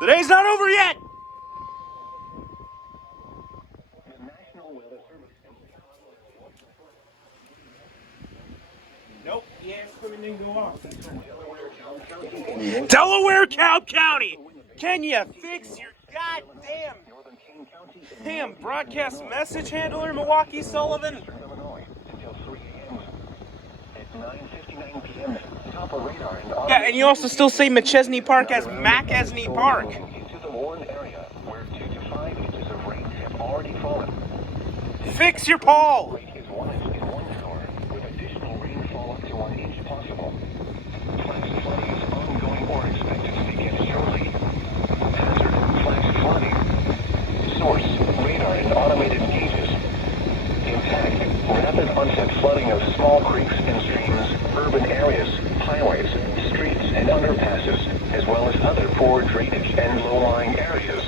The day's not over yet! Nope, EAS equipment didn't go off. Delaware, Cobb County! Can you fix your goddamn broadcast message handler, Milwaukee Sullivan? Yeah, and you also still say McChesney Park as McEsney Park. Fix your Paul! Source, radar and automated gauges. Impact, rapid onset flooding of small creeks and streams, urban areas, highways, streets and underpasses, as well as other poor drainage and low-lying areas.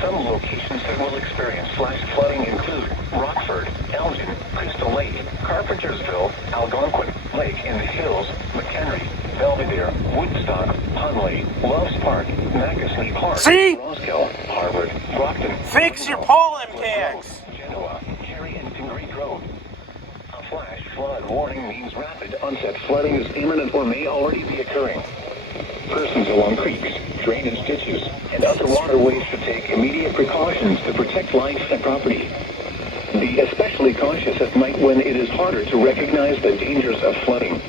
Some locations that will experience flash flooding include Rockford, Elgin, Crystal Lake, Carpentersville, Algonquin, Lake in the Hills, McHenry, Belvedere, Woodstock, Hunley, Loves Park, McEsney Park, See? Roskill, Harvard, Brockton. Fix your Paul MKX! Genoa, Cary and Tingree Road. A flash flood warning means rapid onset flooding is imminent or may already be occurring. Persons along creeks, drainage ditches, and other waterways should take immediate precautions to protect life and property. Be especially cautious at night when it is harder to recognize the dangers of flooding.